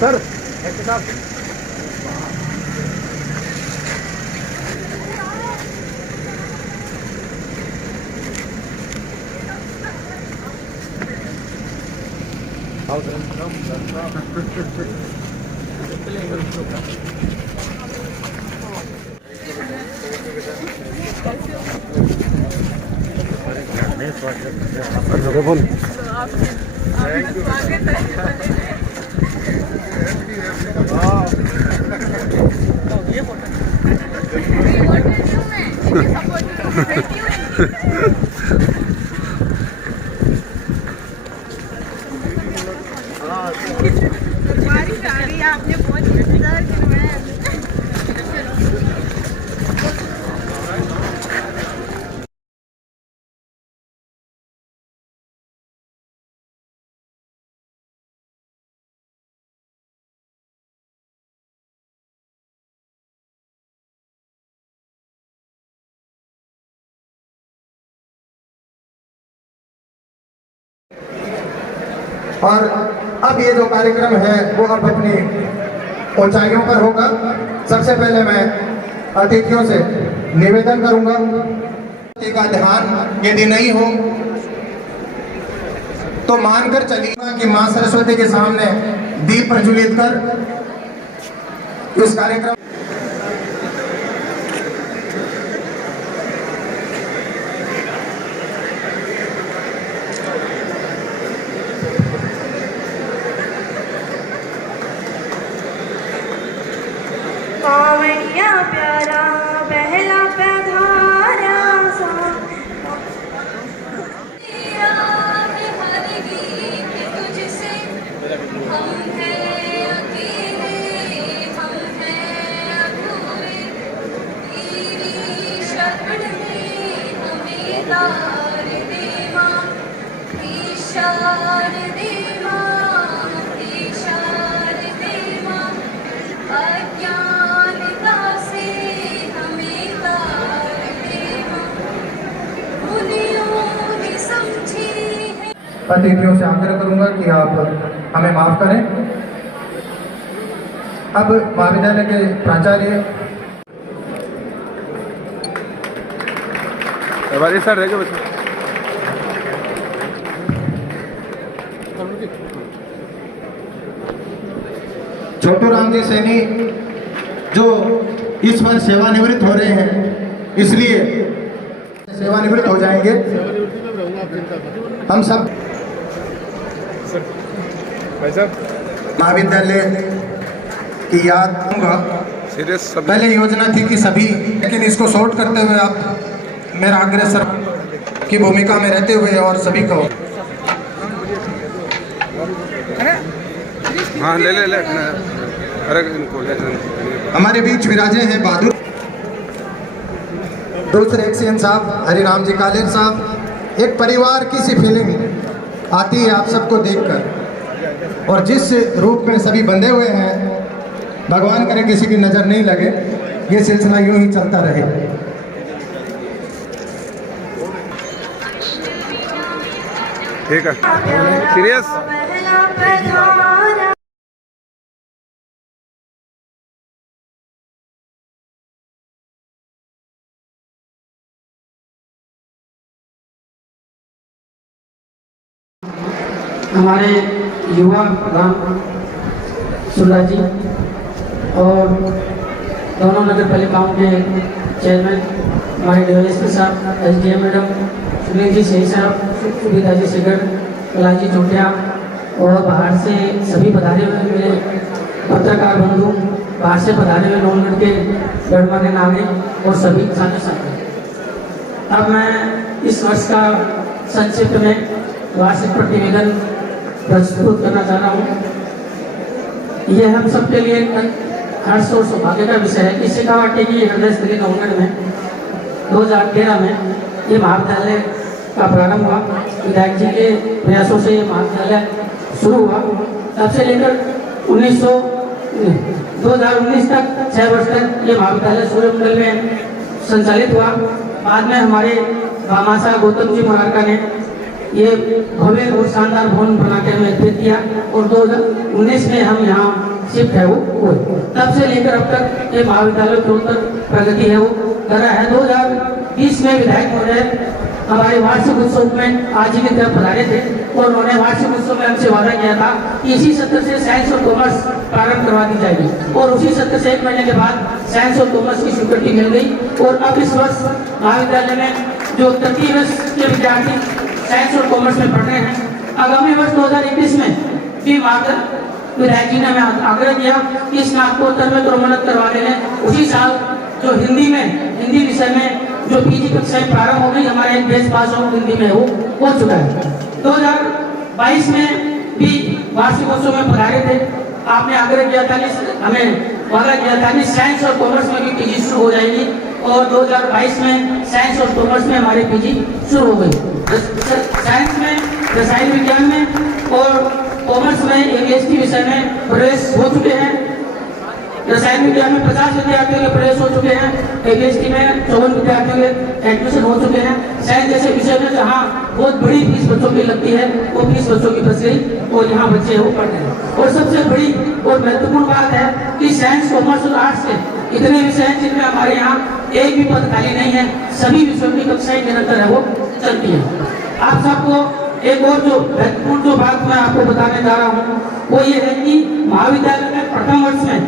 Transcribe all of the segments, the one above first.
Sir बारिश आ रही है, आपने बहुत इंतजार करवाया। और अब ये जो कार्यक्रम है वो अब अपनी ऊंचाइयों पर होगा। सबसे पहले मैं अतिथियों से निवेदन करूंगा का ध्यान यदि नहीं हो तो मानकर चलिएगा कि मां सरस्वती के सामने दीप प्रज्वलित कर इस कार्यक्रम कावड़िया प्यारा पहला पधारा सा तेरा है हर गीत तुझसे हम हैं अकेले हम हैं अधूरे तेरी शरण में हमें तार दे मां इशार दे मां इशार दे मां अज्ञान अतिथियों से आग्रह करूंगा कि आप हमें माफ करें। अब महाविद्यालय के प्राचार्य सर छोटू राम जी सैनी जो इस बार सेवानिवृत्त हो रहे हैं, इसलिए सेवानिवृत्त हो जाएंगे। हम सब महाविद्यालय की याद दूंगा। पहले योजना थी कि सभी, लेकिन इसको शॉर्ट करते हुए आप मेरा आग्रह सर की भूमिका में रहते हुए और सभी को हाँ ले ले ले अरे इनको ले हमारे बीच विराजे हैं बहादुर दूसरे एक्सीएन साहब, हरिराम जी कालेर साहब। एक परिवार की सी फीलिंग आती है आप सबको देखकर, और जिस रूप में सभी बंधे हुए हैं, भगवान करे किसी की नजर नहीं लगे, ये सिलसिला यूं ही चलता रहे। ठीक है, सीरियस। हमारे युवा राम सुल्ला जी और दोनों नगर पालिकाओं के चेयरमैन हमारे डीएसपी साहब, एसडीएम मैडम, सुनील जी सही साहब, सुविधा जी सिगड़, कला जी चोटिया और बाहर से सभी पधारे हुए मेरे पत्रकार बंधु, बाहर से पधारे हुए नौनगढ़ के गणमान्य नागरिक और सभी साझा साथी। अब मैं इस वर्ष का संक्षिप्त में वार्षिक प्रतिवेदन प्रस्तुत करना चाह रहा हूँ। यह हम सबके लिए हर्ष और सौभाग्य का विषय है कि शेखावाटी की हृदय स्थली नौनगढ़ में 2013 में ये महाविद्यालय का प्रारंभ हुआ। विधायक जी के प्रयासों से ये महाविद्यालय शुरू हुआ। तब से लेकर 2019 तक 6 वर्ष तक ये महाविद्यालय सूर्यमंडल में संचालित हुआ। बाद में हमारे भामाशाह गौतम जी मुरारका ने ये भव्य और शानदार भवन बना के हमें दे दिया और 2019 में हम यहाँ शिफ्ट है वो तब से लेकर अब तक ये महाविद्यालय की उत्तर प्रगति है वो कर रहा है। 2020 में विधायक महोदय हमारे वार्षिक उत्सव में आज ही की तरफ पधारे थे और उन्होंने वार्षिक उत्सव में हमसे वादा किया था कि इसी सत्र से साइंस और कॉमर्स प्रारंभ करवा दी जाएगी और उसी सत्र से 1 महीने के बाद साइंस और कॉमर्स की स्वीकृति मिल गई और अब इस वर्ष महाविद्यालय में जो 33 वर्ष के विद्यार्थी साइंस और कॉमर्स में पढ़ रहे हैं, आगामी वर्ष 2021 में भी विधायक जी ने हमें आग्रह किया कि स्नातकोत्तर में क्रमोन्नत करवाने में उसी साल जो हिंदी विषय में जो पीजी कक्षाएं प्रारंभ हो गई, हमारे एक बेस पास आउट हिंदी में हो चुका है। 2022 में भी वार्षिकोत्सव में पधारे थे, आपने आग्रह किया था कि हमें वादा किया था कि साइंस और कॉमर्स में भी पीजी शुरू हो जाएगी और 2022 में साइंस और कॉमर्स में हमारी पीजी शुरू हो गई। साइंस में रसायन विज्ञान में और कॉमर्स में एबीएसटी विषय में प्रवेश हो चुके हैं। रसायन विज्ञान में 50 विद्यार्थियों के प्रवेश हो चुके हैं, एबीएसटी में 54 विद्यार्थियों के एडमिशन हो चुके हैं। साइंस जैसे विषय में जहाँ बहुत बड़ी फीस बच्चों की लगती है वो फीस बच्चों की बच गई और यहाँ बच्चे वो पढ़ रहे हैं। और सबसे बड़ी और महत्वपूर्ण बात है कि साइंस कॉमर्स और आर्ट्स के इतने विषय हैं जिनमें हमारे यहाँ एक भी पद खाली नहीं है, सभी विषयों की कक्षाएं निरंतर है वो चलती है। आप सबको एक और जो महत्वपूर्ण जो बात मैं आपको बताने जा रहा हूँ वो ये है कि महाविद्यालय में प्रथम वर्ष में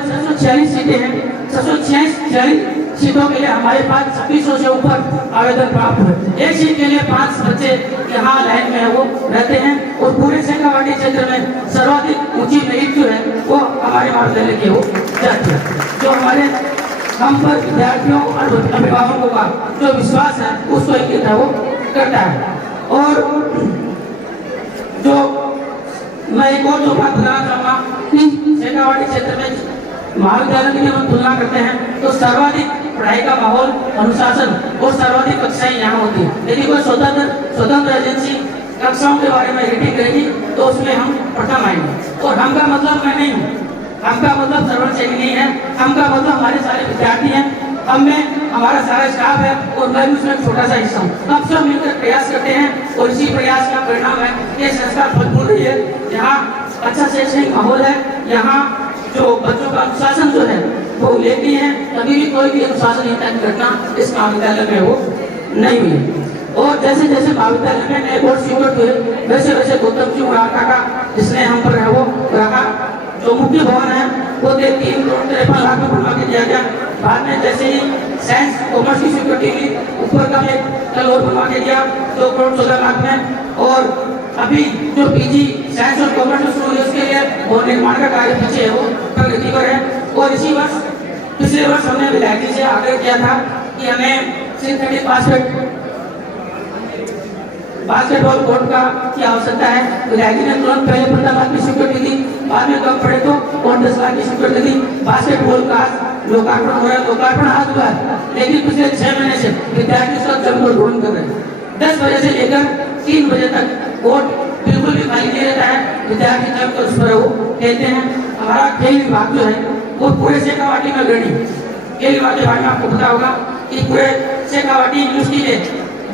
646 सीटें हैं। 646 सीटों के लिए हमारे पास 2600 से ऊपर आवेदन प्राप्त हुए। एक सीट के लिए 5 बच्चे यहाँ लाइन में है वो रहते हैं और पूरे शेखावाटी क्षेत्र में सर्वाधिक ऊंची मेरिट जो है वो हमारे महाविद्यालय की हो जाती है। जो हमारे हम पर विद्यार्थियों और अभिभावकों का जो विश्वास है उसको इंगित है वो करता है। और जो मैं एक और जो बात बताना चाहूँगा कि शेखावाटी क्षेत्र में महाविद्यालय की जब हम तुलना करते हैं तो सर्वाधिक पढ़ाई का माहौल, अनुशासन और सर्वाधिक कक्षाएं यहाँ होती है। यदि कोई स्वतंत्र एजेंसी कक्षाओं के बारे में रेटिंग करेगी तो उसमें हम प्रथम आएंगे। और हम का मतलब मैं नहीं हूँ, हम का मतलब सर्वन सेवी नहीं है, हम का मतलब हमारे सारे विद्यार्थी हैं, हम में हमारा सारा स्टाफ है और मैं भी उसमें छोटा सा हिस्सा हूँ। अब सब मिलकर प्रयास करते हैं और इसी प्रयास का परिणाम है ये संस्था फल फूल रही है। यहाँ अच्छा शैक्षणिक माहौल है, यहाँ जो बच्चों का अनुशासन जो है वो लेती है, कभी भी कोई भी अनुशासनहीनता की घटना इस महाविद्यालय में वो नहीं हुई। और जैसे जैसे महाविद्यालय में नए बोर्ड स्वीकृत हुए वैसे वैसे गौतम जी मुरारका का जिसने हम पर है वो रहा। जो मुख्य भवन है वो 3 करोड़ 53 लाख में बनवा के दिया गया। बाद में जैसे ही साइंस कॉमर्स की स्वीकृति हुई ऊपर का एक कल और बनवा के दिया 2 करोड़ 14 लाख में। और अभी जो पीजी साइंस और कॉमर्स में शुरू हुई उसके लिए और निर्माण का कार्य पीछे है वो प्रगति पर है। और इसी वर्ष पिछले वर्ष हमने विधायक जी से आग्रह किया था कि हमें सिंथेटिक बास्केटबॉल कोर्ट का की आवश्यकता है। विधायक जी ने तुरंत पहले 15 लाख की स्वीकृति दी, बाद में कम पड़े तो और 10 लाख की स्वीकृति दी। बास्केटबॉल का लोकार्पण हो रहा है, लोकार्पण आज हुआ है लेकिन पिछले 6 महीने से विद्यार्थी उसका जमकर ग्रहण कर रहे हैं। 10 बजे से लेकर 3 बजे तक कोर्ट बिल्कुल भी खाली नहीं रहता है, विद्यार्थी जमकर उस पर वो खेलते हैं। हमारा खेल विभाग जो है वो पूरे शेखावाटी में अग्रणी। खेल विभाग के बारे में आपको पता होगा कि पूरे शेखावाटी यूनिवर्सिटी के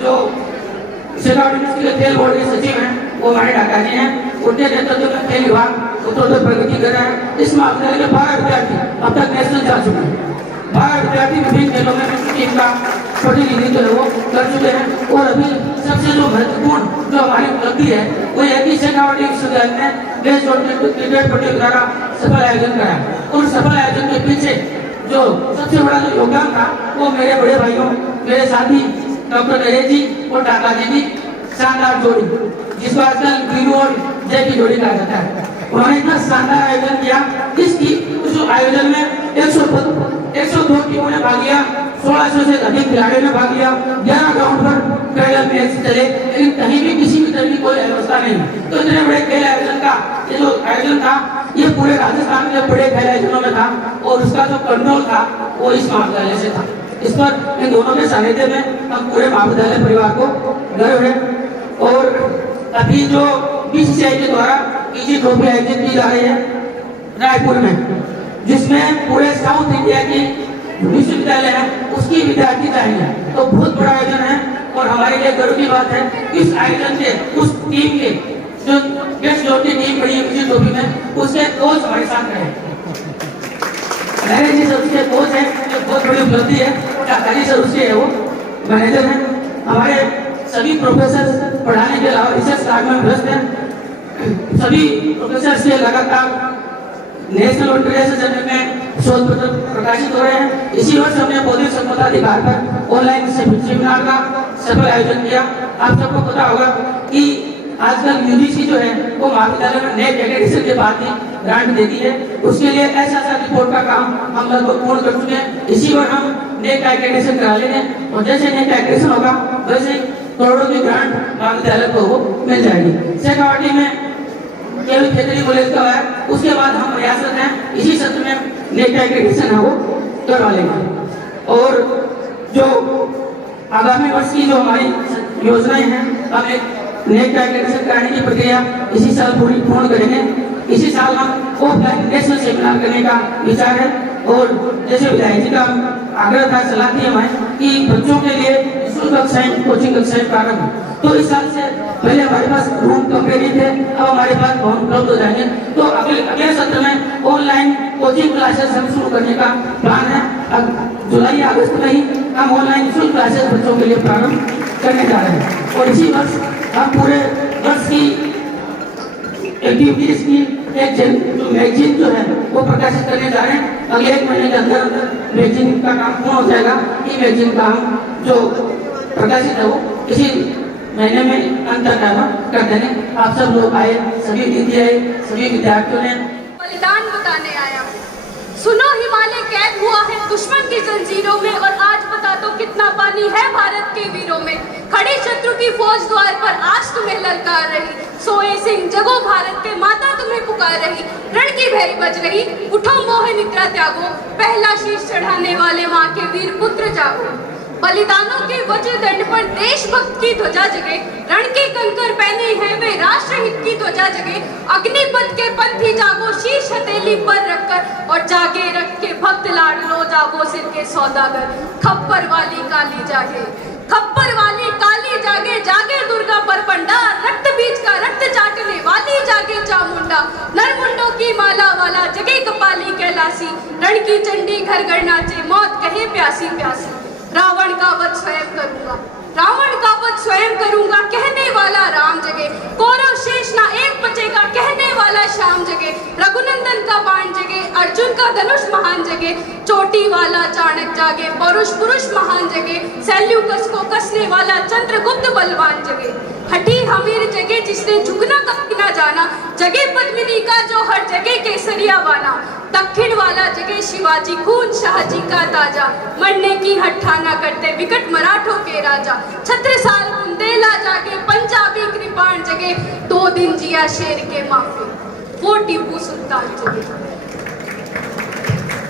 जो शेखावाटी यूनिवर्सिटी के खेल बोर्ड के सचिव हैं वो हमारे ढाका जी हैं। उनके नेतृत्व में खेल विभाग उत्तर प्रगति कर रहा है। इस महाविद्यालय के 12 विद्यार्थी अब तक नेशनल जा चुके हैं। 12 विद्यार्थी विभिन्न खेलों में टीम का प्रतिनिधित्व है वो कर चुके हैं। और अभी सबसे जो महत्वपूर्ण जो हमारी उपलब्धि है वो यह कि शेखावाटी विश्वविद्यालय ने बेस्ट क्रिकेट प्रतियोगिता का सफल आयोजन कराया। और सफल आयोजन के पीछे जो सबसे बड़ा जो योगदान था वो मेरे बड़े भाइयों, मेरे साथी डॉक्टर नरेश जी और ढाका जी की शानदार जोड़ी, जिसको आजकल वीरू और जय की जोड़ी कहा जाता है। उन्होंने इतना शानदार आयोजन किया इसकी उस आयोजन में 102 टीमों ने भाग लिया, 1600 से अधिक खिलाड़ियों ने भाग लिया। 11 ग्राउंड पर पैदल मैच चले लेकिन कहीं भी किसी भी तरह की कोई व्यवस्था नहीं। तो इतने बड़े खेल आयोजन का ये जो आयोजन था ये पूरे राजस्थान के बड़े खेल आयोजनों में था और उसका जो कंट्रोल था वो इस महाविद्यालय से था। इस पर इन दोनों के सानिध्य में हम पूरे महाविद्यालय परिवार को गर्व है। और अभी जो बीसीसीआई के द्वारा पीजी ट्रॉफी आयोजित की जा रही है रायपुर में, जिसमें पूरे साउथ इंडिया की विश्वविद्यालय है उसकी विद्यार्थी जाएंगे, तो बहुत बड़ा आयोजन है। और हमारे लिए गर्व की बात है कि इस आयोजन के उस टीम के जो गेस्ट जो की टीम बड़ी है टोपी में उसके कोच हमारे साथ रहे। मैनेजर सर उसके कोच है, बहुत बड़ी उपलब्धि है। काली सर उसके है, वो मैनेजर हैं। हमारे सभी प्रोफेसर पढ़ाने के अलावा रिसर्च कार्य में व्यस्त हैं। सभी प्रोफेसर से लगातार नेशनल और इंटरनेशनल जर्नल में शोध पत्र प्रकाशित हो रहे हैं। इसी वर्ष हमने बौद्धिक संपदा अधिकार पर ऑनलाइन सेमिनार का सफल आयोजन किया। आप सबको पता होगा कि आजकल यूजीसी जो है वो महाविद्यालय में नेट एक्रेडिटेशन के बाद ही ग्रांट देती है। उसके लिए एसएसआर रिपोर्ट का काम हम लगभग पूर्ण कर चुके हैं। इसी बार हम नेट एक्रेडिटेशन करा लेंगे और जैसे नेट एक्रेडिटेशन होगा वैसे करोड़ों की ग्रांट महाविद्यालय को वो मिल जाएगी। शेखावाटी में केवल खेतरी कॉलेज का है, उसके बाद हम प्रयासरत हैं इसी सत्र में नेट एक्रेडिटेशन है वो करवा लेंगे। और जो आगामी वर्ष की जो हमारी योजनाएं हैं, हम एक नेट एक्रेडिटेशन कराने की प्रक्रिया इसी साल पूर्ण करेंगे। इसी साल हम ऑफलाइन नेशनल सेमिनार करने का विचार है। और जैसे विधायक जी का आग्रह था, सलाह थी हमें कि बच्चों के लिए निःशुल्क कक्षाएं, कोचिंग कक्षाएं प्रारंभ हो। तो इस साल से पहले हमारे पास रूम कमरे नहीं थे, अब हमारे पास भवन उपलब्ध हो जाएंगे। तो अगले सत्र में ऑनलाइन कोचिंग क्लासेस हम शुरू करने का प्लान है। अब जुलाई अगस्त में ही हम ऑनलाइन निःशुल्क क्लासेस बच्चों के लिए प्रारंभ करने जा रहे हैं। और इसी वर्ष हम पूरे वर्ष की एक्टिविटीज की एक मैगजीन जो है वो प्रकाशित करने जा रहे हैं। अगले 1 महीने के अंदर मैगजीन का काम पूर्ण हो जाएगा। ये मैगजीन का हम जो प्रकाशित है वो इसी महीने में अंत तक कर देंगे। आप सब लोग आए, सभी दीदी आए, सभी विद्यार्थियों ने बलिदान बताने आया। सुनो हिमालय कैद हुआ है दुश्मन की जंजीरों में, और आज बता दो कितना पानी है भारत के वीरों में। खड़ी शत्रु की फौज द्वार पर आज तुम्हें ललकार रही, सोए सिंह जगो भारत के माता तुम्हें पुकार रही। रण की भैरी बज रही, उठो मोह निद्रा त्यागो, पहला शीश चढ़ाने वाले माँ के वीर पुत्र जागो। बलिदानों के वज्र दंड पर देशभक्त की ध्वजा जगे, रण के कंकर पहने हैं वे राष्ट्रहित की ध्वजा जगे। अग्निपथ के पंथी जागो, शीश हथेली पर रखकर, और जागे रख के भक्त लाडलो जागो सिर के सौदागर। खप्पर वाली काली जागे, खप्पर वाली काली जागे, जागे दुर्गा पर पंडा, रक्त बीज का रक्त चाटने वाली जागे चामुंडा। नरमुंडों की माला वाला जगे कपाली कैलासी, रण की चंडी घर घर नाचे, मौत कहे प्यासी प्यासी। रावण का वध स्वयं करूंगा, रावण का वध स्वयं करूंगा, कहने वाला राम जगे। कौरव शेष ना एक बचेगा, कहने वाला श्याम जगे। रघुनंदन का बाण जगे, अर्जुन का धनुष महान जगे। चोटी वाला चाणक्य जागे, पौरुष पुरुष महान जगे। सेल्यूकस को कसने वाला चंद्रगुप्त बलवान जगे। हठी हमीर जगे जिसने झुकना कभी ना जाना, जगे पद्मिनी का जो हर जगह केसरिया बाना। दक्षिण वाला जगे शिवाजी खून शाहजी का ताजा, मरने की हट्ठाना करते विकट मराठों के राजा। छत्रसाल बुंदेला जागे, पंजाबी कृपाण जगे, 2 दिन जिया शेर के माफी, वो टीपू सुल्तान जगे।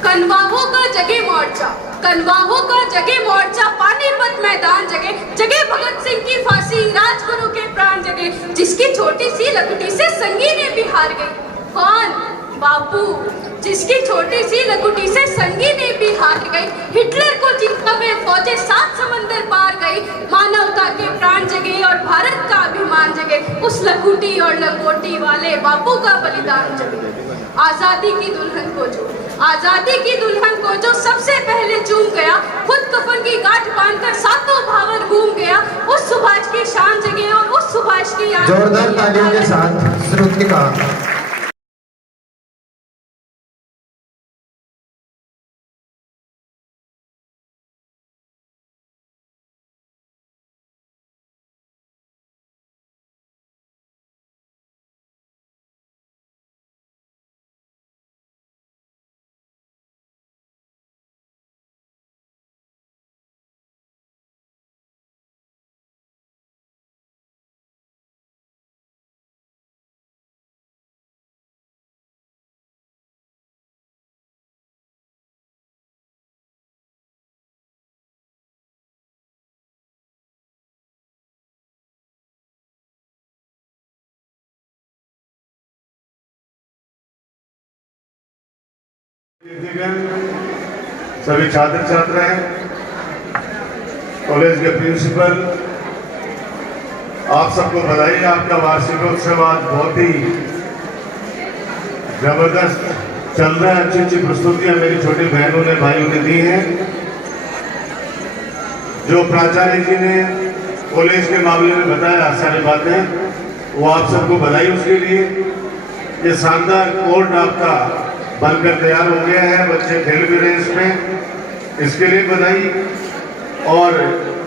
कनवाहों का जगे मोर्चा, कनवाहों का जगे मोर्चा, पानीपत मैदान जगे। जगे भगत सिंह की फांसी, राजगुरु के प्राण जगे। जिसकी छोटी सी लकुटी से संगीने भी हार गई, कौन? बापू। जिसकी छोटी सी लकुटी से संगीने भी हार गई, हिटलर को जीतने में फौजें 7 समंदर पार गई। मानवता के प्राण जगे और भारत का अभिमान जगे, उस लकुटी और लंगोटी वाले बापू का बलिदान जगे। आजादी की दुल्हन को जो, आजादी की दुल्हन को जो सबसे पहले चूम गया, खुद कफन की गांठ बांधकर सातों भावर घूम गया, उस सुभाष की शान जगे और उस सुभाष की याद। जोरदार तालियों के साथ श्रुतिका। सभी छात्र छात्राएं, कॉलेज के प्रिंसिपल, आप सबको बधाई। आपका वार्षिकोत्सव आज बहुत ही जबरदस्त चल रहा है। अच्छी अच्छी प्रस्तुतियां मेरी छोटी बहनों ने भाइयों ने दी हैं। जो प्राचार्य जी ने कॉलेज के मामले में बताया सारी बातें, वो आप सबको बधाई उसके लिए। ये शानदार कोर्ट आपका बनकर तैयार हो गया है, बच्चे खेल भी रहे हैं इसमें, इसके लिए बधाई। और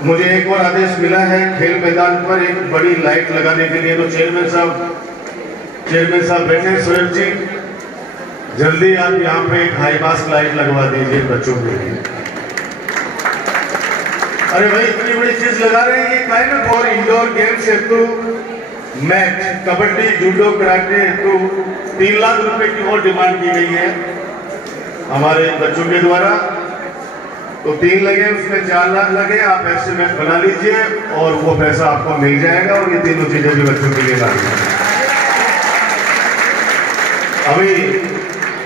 मुझे एक और आदेश मिला है खेल मैदान पर एक बड़ी लाइट लगाने के लिए, तो चेयरमैन साहब बैठे हैं, सुरेश जी, जल्दी आप यहाँ पे एक हाई मास्क लाइट लगवा दीजिए बच्चों के लिए। अरे भाई इतनी बड़ी चीज लगा रहे हैं, ये काहे ना फॉर इंडोर गेम्स हेतु मैच, कबड्डी, जूडो, कराटे हेतु 3 लाख रुपए की और डिमांड की गई है हमारे बच्चों के द्वारा। तो 3 लगे, उसमें 4 लाख लगे। आप एस्टिमेट बना लीजिए और वो पैसा आपको मिल जाएगा। और ये तीनों चीजें भी बच्चों के लिए लानी है। अभी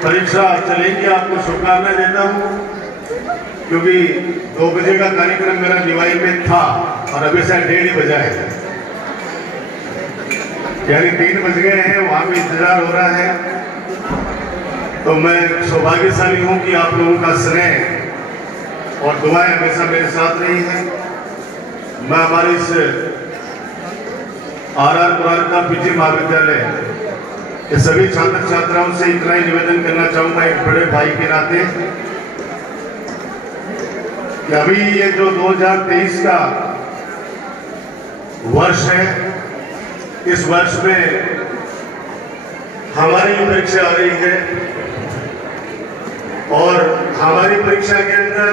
परीक्षा चलेगी, आपको शुभकामनाएं देता हूँ, क्योंकि 2 बजे का कार्यक्रम मेरा निवाई में था और अभी शायद 1:30 बजा है, यानी 3 बज गए हैं, वहां भी इंतजार हो रहा है। तो मैं सौभाग्यशाली हूं कि आप लोगों का स्नेह और दुआएं हमेशा मेरे साथ रही हैं। मैं हमारे इस आर कुरान का पीजी महाविद्यालय के सभी छात्र छात्राओं से इतना ही निवेदन करना चाहूंगा एक बड़े भाई के नाते, कि अभी ये जो 2023 का वर्ष है, इस वर्ष में हमारी परीक्षा आ रही है। और हमारी परीक्षा के अंदर,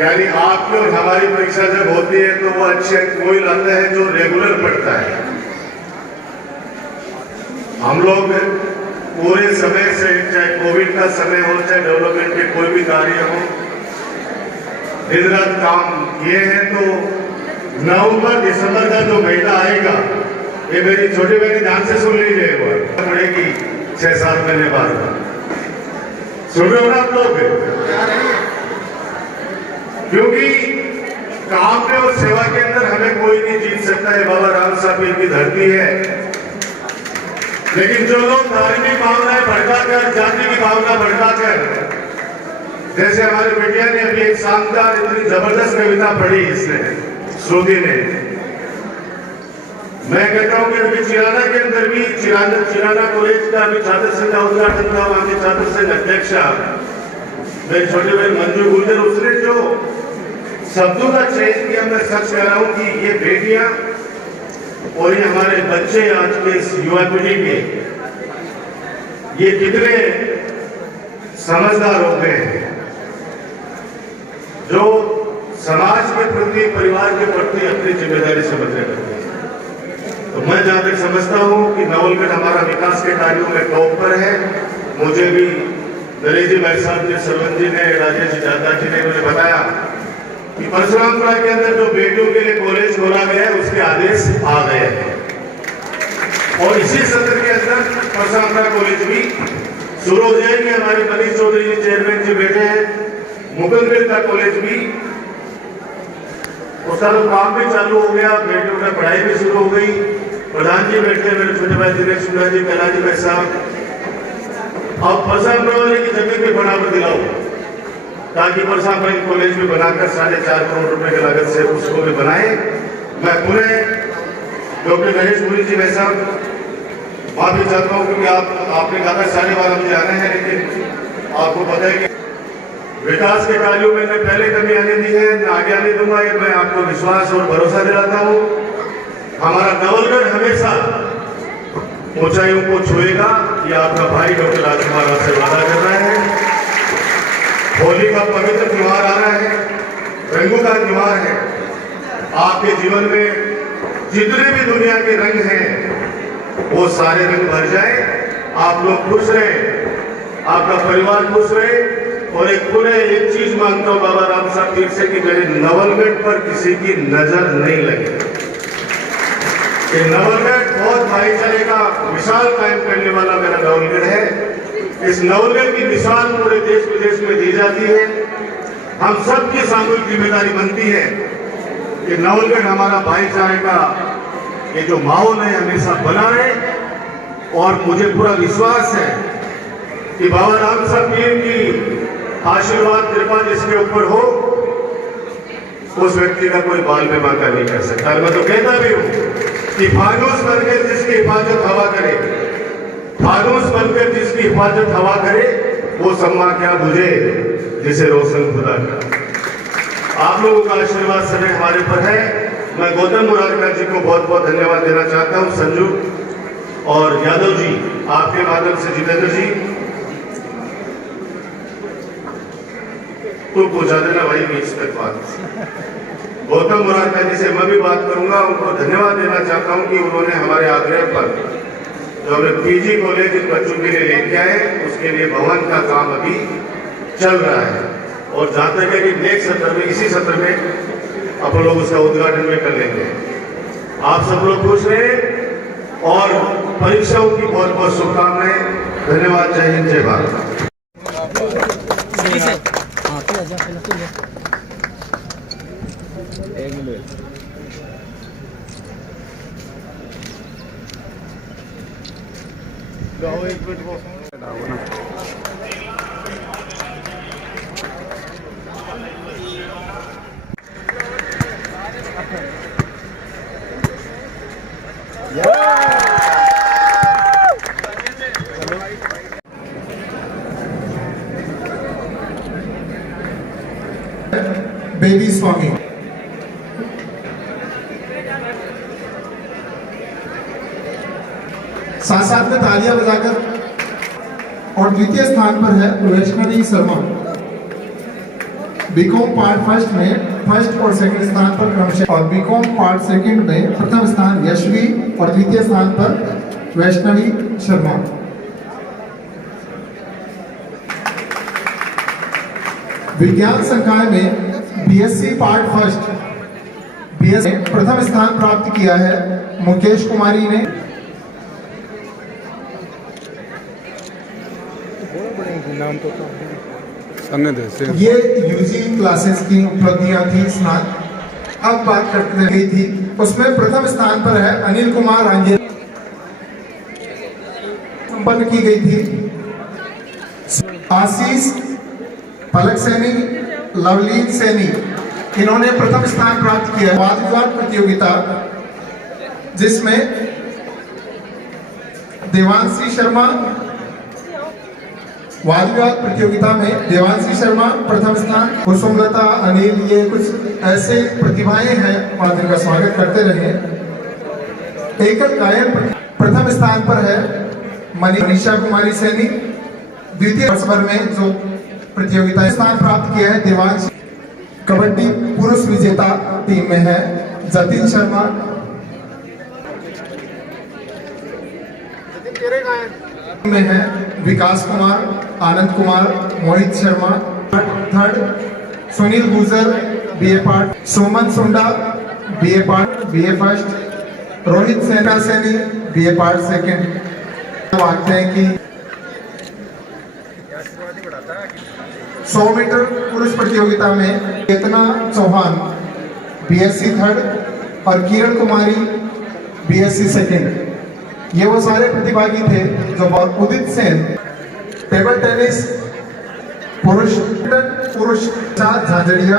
यानी आपकी और हमारी परीक्षा जब होती है, तो वो अच्छे अंक वही लाता है जो रेगुलर पढ़ता है। हम लोग पूरे समय से, चाहे कोविड का समय हो, चाहे डेवलपमेंट के कोई भी कार्य हो, दिन रात काम किए हैं। तो नवंबर दिसंबर का जो महीना आएगा, ये मेरी छोटी बहनी ध्यान से सुन लीजिए, वो पड़ेगी 6-7 महीने बाद। सुन रहे हो ना आप लोग? क्योंकि काम में और सेवा के अंदर हमें कोई नहीं जीत सकता है। बाबा राम साहब की धरती है, लेकिन जो लोग धार्मिक भावनाएं भड़काकर, जाति की भावना भड़काकर, जैसे हमारी बेटिया ने अभी एक शानदार इतनी जबरदस्त कविता पढ़ी, इसने श्रुति ने, मैं कहता हूं कि अभी चिराना के अंदर भी चिराना कॉलेज का अभी छात्र संघ का उद्घाटन था। वहां के छात्र संघ अध्यक्ष मेरे छोटे बहन मंजू गुर्जर, उसने जो शब्दों का चयन किया, मैं सच कह रहा हूं कि ये बेटियां और ये हमारे बच्चे आज के इस युवा पीढ़ी के, ये कितने समझदार हो गए हैं, जो समाज के प्रति, परिवार के प्रति अपनी जिम्मेदारी समझने लगते हैं। तो मैं जहां तक समझता हूं कि नवलगढ़ हमारा विकास के कार्यों में टॉप पर है। मुझे भी नरेश जी भाई साहब ने, सरवन जी ने, राजेश दादा जी ने मुझे बताया कि परशुरामपुरा के अंदर जो बेटियों के लिए कॉलेज खोला गया है, उसके आदेश आ गए हैं। और इसी सत्र के अंदर परशुरामपुरा कॉलेज भी शुरू हो जाएगी। हमारे मनीष चौधरी जी चेयरमैन जी बैठे हैं, मुकुंदगढ़ का कॉलेज भी, उसका तो काम भी चालू हो गया, बेटियों की पढ़ाई भी शुरू हो गई। प्रधान जी बैठे, मेरे छोटे भाई दिनेश सुंदर जी, कैलाश जी भाई साहब, अब परशुरामपुरा वाले की जमीन भी बराबर दिलाओ, ताकि परशुरामपुरा की कॉलेज भी बनाकर 4.5 करोड़ रुपए की लागत से उसको भी बनाए। मैं पूरे डॉक्टर गणेश पुरी जी भाई साहब माफी चाहता हूँ, क्योंकि आपने कहा था 12:30 बजे आना है, लेकिन आपको पता है कि विकास के कार्यों में मैं पहले कमी आने दी है, मैं आगे आने दूंगा। ये मैं आपको विश्वास और भरोसा दिलाता हूँ। हमारा नवलगढ़ हमेशा ऊंचाइयों को छुएगा, ये आपका भाई डॉक्टर राजकुमार आपसे वादा कर रहा है। होली का पवित्र त्योहार आ रहा है, रंगों का त्योहार है। आपके जीवन में जितने भी दुनिया के रंग हैं, वो सारे रंग भर जाए। आप लोग खुश रहे, आपका परिवार खुश रहे। और एक चीज मांगता हूं बाबा राम साहब पीर से कि मेरे नवलगढ़ पर किसी की नजर नहीं लगे। ये नवलगढ़ बहुत भाईचारे का मिसाल कायम करने वाला मेरा नवलगढ़ है। इस नवलगढ़ की मिसाल पूरे देश विदेश में दी जाती है। हम सबकी सामूहिक जिम्मेदारी बनती है कि नवलगढ़ हमारा भाईचारे का ये जो माहौल है हमेशा बना रहे, और मुझे पूरा विश्वास है कि बाबा राम साहब पीर की आशीर्वाद कृपा जिसके ऊपर हो उस व्यक्ति का कोई बाल में बांका नहीं कर सकता। मैं तो कहता भी हूं कि फानूस बनकर जिसकी हिफाजत हवा करे, फानूस बनकर जिसकी हिफाजत हवा करे, वो सम्मा क्या बुझे जिसे रोशन खुदा का। आप लोगों का आशीर्वाद समय हमारे पर है। मैं गौतम मुरारका जी को बहुत बहुत धन्यवाद देना चाहता हूं, संजू और यादव जी, आपके माध्यम से जितेंद्र जी तो पहुंचा देना भाई बीच तक बात। गौतम मुरारका जी से मैं भी बात करूंगा, उनको धन्यवाद देना चाहता हूं कि उन्होंने हमारे आग्रह पर जो हमें पीजी कॉलेज इन बच्चों के लिए लेके आए, उसके लिए भवन का काम अभी चल रहा है, और जहां तक है कि नेक्स्ट सत्र में, इसी सत्र में अपन लोग उसका उद्घाटन में कर लेंगे। आप सब लोग खुश रहे और परीक्षाओं की बहुत बहुत शुभकामनाएं। धन्यवाद। जय हिंद, जय भारत। बेबी स्वामी, साथ साथ में तालियां बजाकर। और द्वितीय स्थान पर है Vaishnavi Sharma, BCom part first में फर्स्ट और सेकंड स्थान पर क्रमशः, और बीकॉम पार्ट सेकंड में प्रथम स्थान यशवी और द्वितीय स्थान पर वैष्णवी शर्मा। विज्ञान संकाय में बीएससी पार्ट फर्स्ट बीएससी प्रथम स्थान प्राप्त किया है मुकेश कुमारी ने। ये यूजी क्लासेस की उपलब्धियां थी, स्नातक। अब बात करते गई थी, उसमें प्रथम स्थान पर है अनिल कुमार रांझे, संपन्न की गई थी। आशीष पलक सैनी, लवलीन सैनी, इन्होंने प्रथम स्थान प्राप्त किया। वाद विवाद प्रतियोगिता जिसमें देवांशी शर्मा, वाद विवाद प्रतियोगिता में देवांशी शर्मा प्रथम स्थान, कुसुमलता, अनिल, ये कुछ ऐसे प्रतिभाएं हैं, वहां जिनका स्वागत करते रहे। एकल गायन प्रथम स्थान पर है मनीषा कुमारी सैनी। द्वितीय वर्ष भर में जो प्रतियोगिता स्थान प्राप्त किया है देवांश। कबड्डी पुरुष विजेता टीम में है जतिन शर्मा। में है विकास कुमार, आनंद कुमार, मोहित शर्मा। थर्ड सुनील गुजर, बीए पार्ट। सुमन सुंडा, BA part BA first. Rohit सेना सैनी, बीए पार्ट सेकंड। आते हैं कि 100 मीटर पुरुष प्रतियोगिता में चेतना चौहान बीएससी थर्ड और किरण कुमारी बीएससी सेकंड। ये वो सारे प्रतिभागी थे जो उदित सेन टेबल टेनिस पुरुष Jhanjharia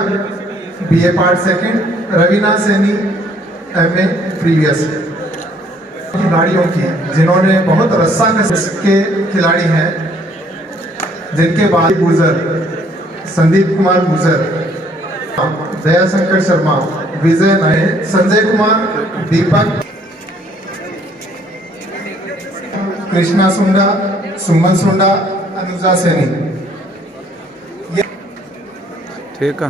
BA part second. Raveena Saini MA previous. खिलाड़ियों की जिन्होंने बहुत रस्सा के खिलाड़ी हैं, जिनके बाद गुजर, संदीप कुमार गुजर, दयाशंकर शर्मा, विजय नायक, संजय कुमार, दीपक, कृष्णा सुंडा, सुमन सुंडा, अनुजा सैनी। ठीक है।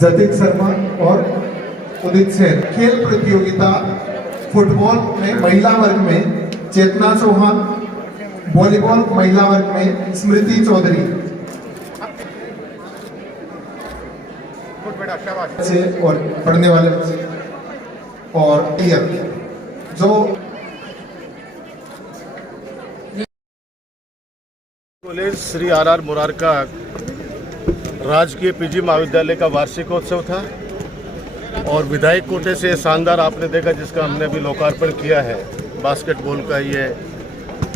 जतिन शर्मा और उदित सेन। खेल प्रतियोगिता फुटबॉल में महिला वर्ग में चेतना चौहान, वॉलीबॉल महिला वर्ग में स्मृति चौधरी। और पढ़ने वाले बच्चे और जो कॉलेज श्री आर मुरारका राजकीय पीजी महाविद्यालय का वार्षिकोत्सव था और विधायक कोटे से शानदार आपने देखा जिसका हमने अभी लोकार्पण किया है बास्केटबॉल का ये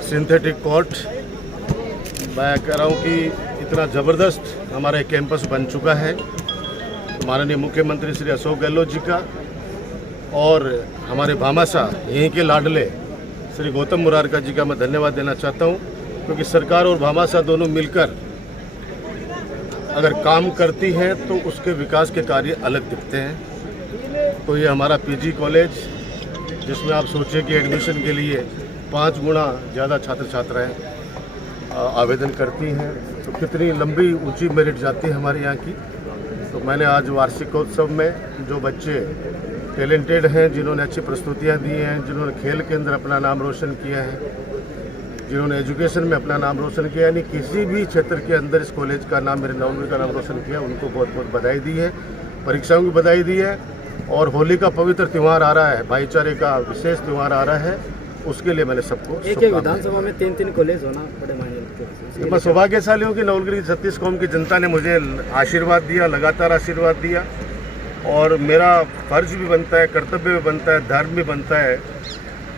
सिंथेटिक कोर्ट। मैं कह रहा हूँ कि इतना ज़बरदस्त हमारा कैंपस बन चुका है। माननीय मुख्यमंत्री श्री अशोक गहलोत जी का और हमारे भामाशाह यहीं के लाडले श्री गौतम मुरारका जी का मैं धन्यवाद देना चाहता हूँ, क्योंकि सरकार और भामाशाह दोनों मिलकर अगर काम करती है तो उसके विकास के कार्य अलग दिखते हैं। तो ये हमारा पीजी कॉलेज जिसमें आप सोचिए कि एडमिशन के लिए 5 गुना ज़्यादा छात्र छात्राएँ आवेदन करती हैं, तो कितनी लंबी ऊंची मेरिट जाती है हमारे यहाँ की। तो मैंने आज वार्षिकोत्सव में जो बच्चे टैलेंटेड हैं, जिन्होंने अच्छी प्रस्तुतियाँ दी हैं, जिन्होंने खेल के अंदर अपना नाम रोशन किया है, जिन्होंने एजुकेशन में अपना नाम रोशन किया, यानी किसी भी क्षेत्र के अंदर इस कॉलेज का नाम, मेरे नवलगढ़ का नाम रोशन किया, उनको बहुत बहुत बधाई दी है, परीक्षाओं की बधाई दी है। और होली का पवित्र त्यौहार आ रहा है, भाईचारे का विशेष त्यौहार आ रहा है, उसके लिए मैंने सबको एक विधानसभा में 3 कॉलेज होना बड़े मायने। मैं सौभाग्यशाली हूँ कि नवलगढ़ की 36 कौम की जनता ने मुझे आशीर्वाद दिया, लगातार आशीर्वाद दिया, और मेरा फर्ज भी बनता है, कर्तव्य भी बनता है, धर्म भी बनता है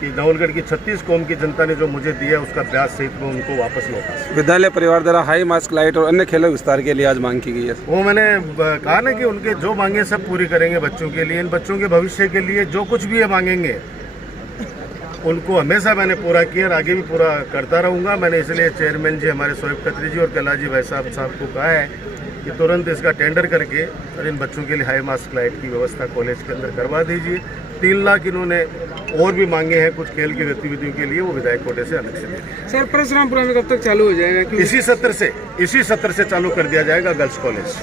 कि नवलगढ़ की 36 कौम की जनता ने जो मुझे दिया उसका ब्याज सहित में उनको वापस लौटा। विद्यालय परिवार द्वारा हाई मास्क लाइट और अन्य खेलों विस्तार के लिए आज मांग की गई है। वो मैंने कहा ना कि उनके जो मांगे सब पूरी करेंगे बच्चों के लिए, इन बच्चों के भविष्य के लिए जो कुछ भी ये मांगेंगे उनको हमेशा मैंने पूरा किया और आगे भी पूरा करता रहूँगा। मैंने इसलिए चेयरमैन जी हमारे शोएब खत्री जी और कैलाश जी भाई साहब को कहा है कि तुरंत इसका टेंडर करके और इन बच्चों के लिए हाई मास्क लाइट की व्यवस्था कॉलेज के अंदर करवा दीजिए। 3 लाख इन्होंने और भी मांगे हैं कुछ खेल की गतिविधियों के लिए, वो विधायक कोटे से अलग से दे देंगे। सर परशुरामपुरा में कब तक चालू हो जाएगा? इसी सत्र से चालू कर दिया जाएगा गर्ल्स कॉलेज।